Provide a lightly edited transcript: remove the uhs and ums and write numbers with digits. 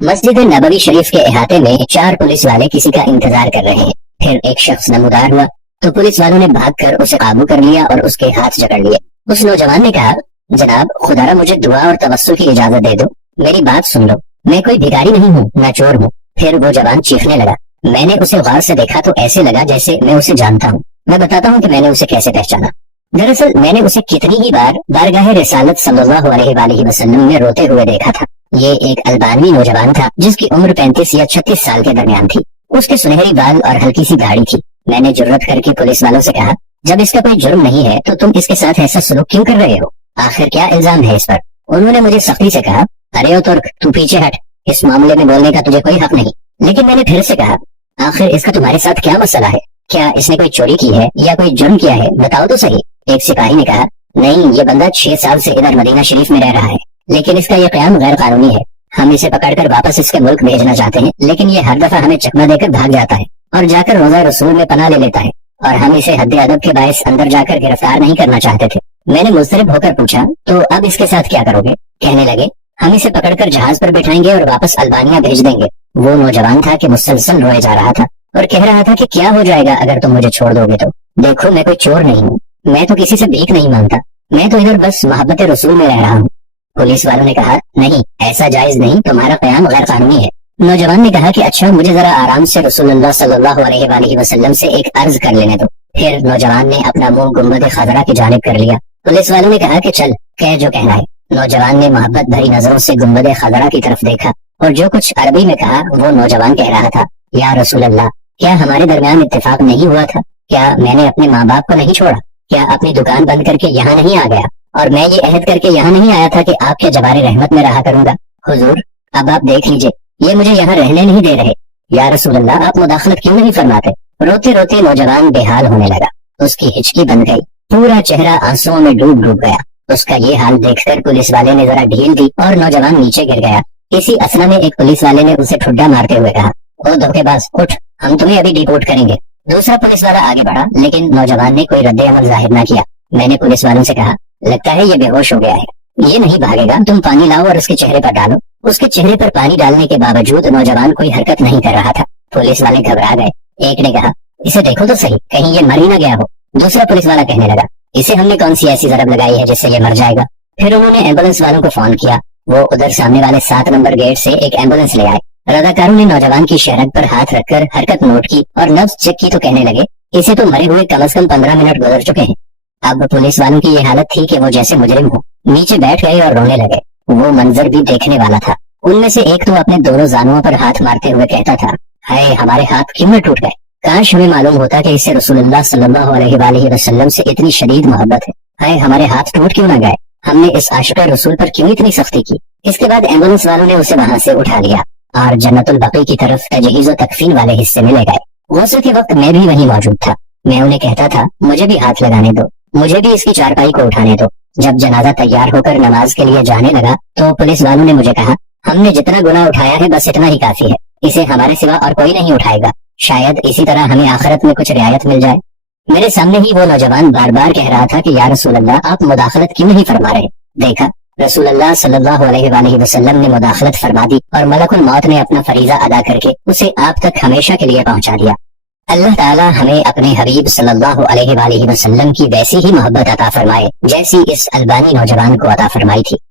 مسجد नबवी शरीफ के अहाते में 4 पुलिस वाले किसी का इंतजार कर रहे हैं। फिर एक शख्स नमूदार हुआ तो पुलिस वालों ने भागकर उसे काबू कर लिया और उसके हाथ जकड़ लिए। उस नौजवान ने कहा, जनाब खुदारा मुझे दुआ और तवस्सुल की इजाजत दे दो, मेरी बात सुन लो, मैं कोई भिखारी नहीं हूँ, न चोर हूँ। फिर वो जवान चीखने लगा। मैंने उसे गौर से देखा तो ऐसे लगा जैसे मैं उसे जानता हूँ। मैं बताता हूँ कि मैंने उसे कैसे पहचाना। दरअसल मैंने उसे कितनी ही बार बारगाह रिसालत सल्लल्लाहु अलैहि वसल्लम में रोते हुए देखा था। ये एक अल्बानवी नौजवान था जिसकी उम्र 35 या 36 साल के दरमियान थी। उसके सुनहरी बाल और हल्की सी दाढ़ी थी। मैंने जुर्रत करके पुलिस वालों से कहा, जब इसका कोई जुर्म नहीं है तो तुम इसके साथ ऐसा सलूक क्यों कर रहे हो? आखिर क्या इल्जाम है इस पर? उन्होंने मुझे सख्ती से कहा, अरे ओ तुर्क, तू पीछे हट, इस मामले में बोलने का तुझे कोई हक नहीं। लेकिन मैंने फिर से कहा, आखिर इसका तुम्हारे साथ क्या मसला है? क्या इसने कोई चोरी की है या कोई जुर्म किया है? बताओ तो सही। एक सिपाही ने कहा, नहीं, ये बंदा 6 साल से इधर मदीना शरीफ में रह रहा है, लेकिन इसका ये क़याम गैर कानूनी है। हम इसे पकड़कर वापस इसके मुल्क भेजना चाहते हैं, लेकिन ये हर दफा हमें चकमा देकर भाग जाता है और जाकर रोजा रसूल में पनाह ले लेता है, और हम इसे हद्दे अदब के बायस अंदर जाकर गिरफ्तार नहीं करना चाहते थे। मैंने मुस्तरब होकर पूछा, तो अब इसके साथ क्या करोगे? कहने लगे, हम इसे पकड़कर जहाज पर बैठाएंगे और वापस अल्बानिया भेज देंगे। वो नौजवान था कि मुसलसल रोए जा रहा था और कह रहा था कि क्या हो जाएगा अगर तुम मुझे छोड़ दोगे तो? देखो, मैं कोई चोर नहीं हूँ, मैं तो किसी से भीख नहीं मांगता, मैं तो इधर बस मोहब्बत रसूल में रह रहा हूँ। पुलिस वालों ने कहा, नहीं, ऐसा जायज नहीं, तुम्हारा क़याम गैर कानूनी है। नौजवान ने कहा कि अच्छा, मुझे जरा आराम से रसूलुल्लाह सल्लल्लाहु अलैहि वसल्लम से एक अर्ज कर लेने दो। फिर नौजवान ने अपना मुंह गुंबद खजरा की जानिब कर लिया। पुलिस वालों ने कहा कि चल, कह जो कहना है। नौजवान ने मोहब्बत भरी नजरों से गुंबद खजरा की तरफ देखा और जो कुछ अरबी में कहा वो नौजवान कह रहा था, या रसूल अल्लाह, क्या हमारे दरमियान इत्तेफाक नहीं हुआ था? क्या मैंने अपने माँ बाप को नहीं छोड़ा? क्या अपनी दुकान बंद करके यहाँ नहीं आ गया? और मैं ये अहद करके यहाँ नहीं आया था कि आपके जवारे रहमत में रहा करूंगा? हुजूर, अब आप देख लीजिए, ये मुझे यहाँ रहने नहीं दे रहे। या रसूल अल्लाह, आप मुदाखलत क्यों नहीं फरमाते? रोते रोते नौजवान बेहाल होने लगा। उसकी हिचकी बन गई, पूरा चेहरा आंसुओं में डूब गया। उसका ये हाल देखकर पुलिस वाले ने जरा ढील दी और नौजवान नीचे गिर गया। इसी असना में एक पुलिस वाले ने उसे ठुड्डा मारते हुए कहा, ओ धोखेबाज, उठ, हम तुम्हें अभी डिपोर्ट करेंगे। दूसरा पुलिस वाला आगे बढ़ा, लेकिन नौजवान ने कोई रद्द अमल जाहिर न किया। मैंने पुलिस वालों से कहा, लगता है ये बेहोश हो गया है, ये नहीं भागेगा, तुम पानी लाओ और उसके चेहरे पर डालो। उसके चेहरे पर पानी डालने के बावजूद नौजवान कोई हरकत नहीं कर रहा था। पुलिस वाले घबरा गए। एक ने कहा, इसे देखो तो सही, कहीं ये मर ही न गया हो। दूसरा पुलिस वाला कहने लगा, इसे हमने कौन सी ऐसी जरब लगाई है जिससे ये मर जाएगा? फिर उन्होंने एम्बुलेंस वालों को फोन किया। वो उधर सामने वाले 7 नंबर गेट से एक एम्बुलेंस ले आए। रजाकारों ने नौजवान की शहरत पर हाथ रखकर हरकत नोट की और नब्ज चेक की तो कहने लगे, इसे तो मरे हुए कम से कम 15 मिनट गुजर चुके हैं। अब पुलिस वालों की ये हालत थी कि वो जैसे मुजरिम हो, नीचे बैठ गए और रोने लगे। वो मंजर भी देखने वाला था। उनमें से एक तो अपने दोनों जानुओं पर हाथ मारते हुए कहता था, हाय, हमारे हाथ क्यों न टूट गए? काश हमें मालूम होता कि इससे रसूलुल्लाह सल्लल्लाहु अलैहि वसल्लम से इतनी शदीद मोहब्बत है। हाय, हमारे हाथ टूट क्यों न गए? हमने इस आशिक़ रसूल पर क्यों इतनी सख्ती की? इसके बाद एम्बुलेंस वालों ने उसे वहाँ से उठा लिया और जन्नतुल बकी की तरफ तजहीज़ व तकफीन वाले हिस्से में ले गए। गुस्ल के वक्त मैं भी वहीं मौजूद था। मैं उन्हें कहता था, मुझे भी हाथ लगाने दो, मुझे भी इसकी चारपाई को उठाने दो। जब जनाजा तैयार होकर नमाज के लिए जाने लगा तो पुलिस वालों ने मुझे कहा, हमने जितना गुनाह उठाया है बस इतना ही काफी है, इसे हमारे सिवा और कोई नहीं उठाएगा। शायद इसी तरह हमें आखिरत में कुछ रियायत मिल जाए। मेरे सामने ही वो नौजवान बार बार कह रहा था कि या रसूल अल्लाह, आप मुदाखलत क्यों नहीं फरमा रहे? देखा, रसूलुल्लाह सल्लल्लाहु अलैहि वसल्लम ने मुदाखलत फरमा दी और मलकुल मौत ने अपना फरीजा अदा करके उसे आप तक हमेशा के लिए पहुंचा दिया। अल्लाह ताला हमें अपने हबीब सल्लल्लाहु अलैहि वसल्लम की वैसी ही मोहब्बत अता फरमाए जैसी इस अल्बानी नौजवान को अता फरमाई थी।